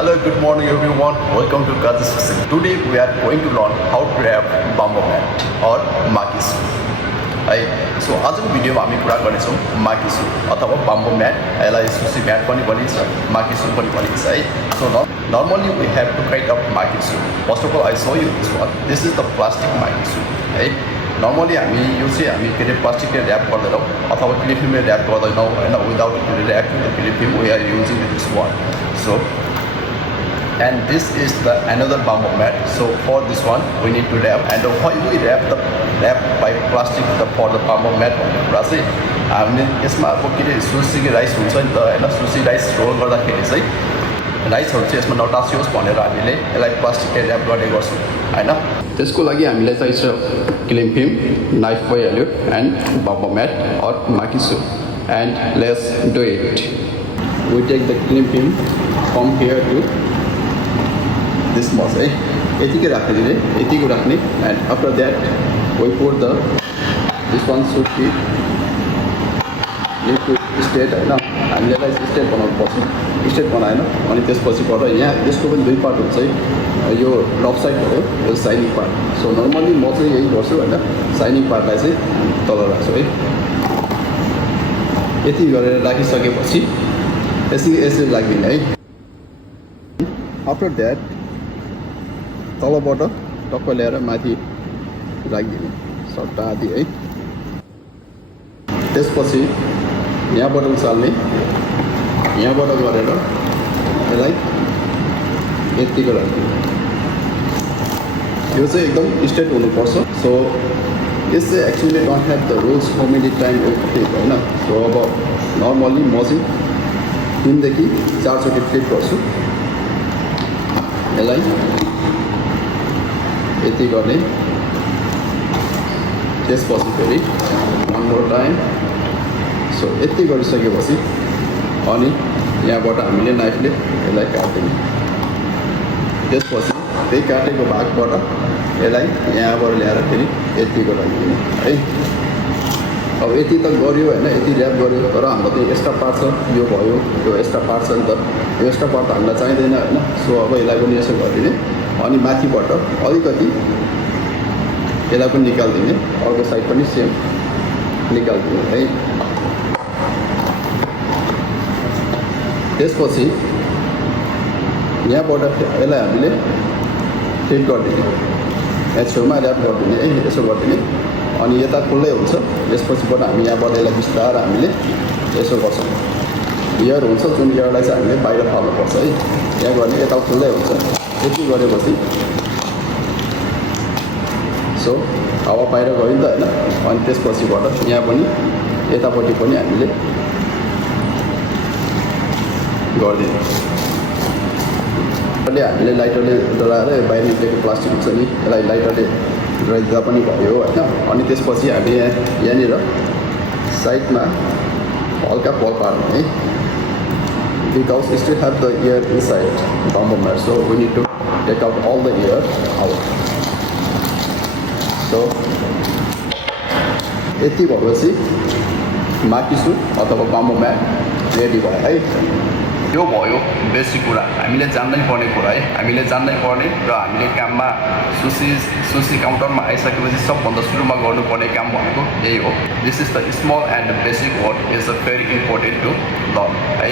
Hello, good morning everyone. Welcome to Kazi's Kitchen. Today we are going to learn how to wrap bamboo mat or maki soup. है so आजको भिडियोमा हामी कुरा गर्नेछौँ माकी soup अथवा bamboo mat यसलाई सुसी म्याट पनि भनिन्छ माकी सूप पनि भनिन्छ है so normally we have to kind of maki soup first of all I show you this one this is the plastic maki soup है नर्मली हामी यो चाहिँ हामी के अरे प्लास्टिकले ऱ्याप गर्दैनौँ अथवा क्लिपिङले ऱ्याप गर्दैनौँ होइन without wrapping the clipping we are using this one so and this is the another bamboo mat. So for this one we need to wrap, and why we wrap by plastic for the bamboo mat भन्ने कुरा चाहिँ हामीले यसमा अब के अरे सुसीको rice हुन्छ नि त होइन सुसी राइस रोल गर्दाखेरि चाहिँ राइसहरू चाहिँ यसमा नटासियोस् भनेर हामीले यसलाई प्लास्टिकले ऱ्याप गर्ने गर्छौँ होइन त्यसको लागि हामीलाई चाहिन्छ क्लिङ फिल्म नाइफ भइहाल्यो and bamboo mat or maki soup and let's do it we take the cling film from here to this much यतिकै राख्ने दिने यतिको राख्ने and after that we put the this one should be need to straight होइन हामीले यसलाई straight बनाउनु पर्छ स्ट्रेट बनाएन अनि त्यसपछिबाट यहाँ यसको पनि दुई पार्ट हुन्छ है यो रफ साइड भयो यो साइनिङ पार्ट सो नर्मली म चाहिँ यही गर्छु होइन साइनिङ पार्टलाई चाहिँ तल राख्छु है यति गरेर राखिसकेपछि यसरी राखिदिने है आफ्टर द्याट तलबाट टक्क ल्याएर माथि राखिदिने सट्टा आदि है त्यसपछि यहाँबाट उचाल्ने यहाँबाट गरेर यसलाई यतिको राखिदिने यो चाहिँ एकदम स्ट्रेट हुनुपर्छ सो यस चाहिँ actually don't have the rules how many time flip होइन सो अब नर्मली म चाहिँ 3 देखि 4 चोटि फ्लिप गर्छु यसलाई यति गर्ने त्यसपछि फेरि वान मोर टाइम सो यति गरिसकेपछि अनि यहाँबाट हामीले नाइफले यसलाई काट्दिने त्यसपछि त्यही काटेको भागबाट यसलाई यहाँबाट ल्याएर फेरि यतिको राखिदिने है अब यति त गऱ्यो होइन यति ऱ्याप गऱ्यो तर हाम्रो त्यो एक्स्ट्रा पार्ट छ यो भयो यो एक्स्ट्रा पार्ट छ नि त यो एक्स्ट्रा पार्ट त हामीलाई चाहिँदैन होइन सो अब यसलाई पनि यसो गरिदिने अनि माथिबाट अलिकति यसलाई पनि निकालिदिने अर्को साइड पनि सेम निकालिदिने है त्यसपछि यहाँबाट यसलाई हामीले फ्लिप गरिदिने यहाँ छेउमा ऱ्याप गरिदिने है यसो गरिदिने अनि यता खुल्लै हुन्छ यसपछिबाट हामी यहाँबाट यसलाई बिस्तारै हामीले यसो गर्छौँ इयर हुन्छ जुन इयरलाई चाहिँ हामीले बाहिर फाल्नुपर्छ है यहाँ गर्ने यता खुल्लै हुन्छ यति गरेपछि सो हावा बाहिर गयो नि त होइन अनि त्यसपछिबाट यहाँ पनि यतापट्टि पनि हामीले गरिदिने हामीले लाइटरले डराएर बाहिर निक्लेको प्लास्टिक हुन्छ नि यसलाई लाइटरले डराइदिँदा पनि भयो होइन अनि त्यसपछि हामीले यहाँनिर साइडमा हल्का पल पार्ने है because we still have the air inside the bamboo mat, so we need to take out all the air out. So, यति भएपछि माकी सूप अथवा बाम्बो म्याट रेडी भयो है यो भयो बेसिक कुरा हामीले जान्नै पर्ने कुरा है हामीले जान्नै पर्ने र हामीले काममा सुसी काउन्टरमा आइसकेपछि सबभन्दा सुरुमा गर्नुपर्ने काम भनेको यही हो this is the small and basic word is a very important to learn है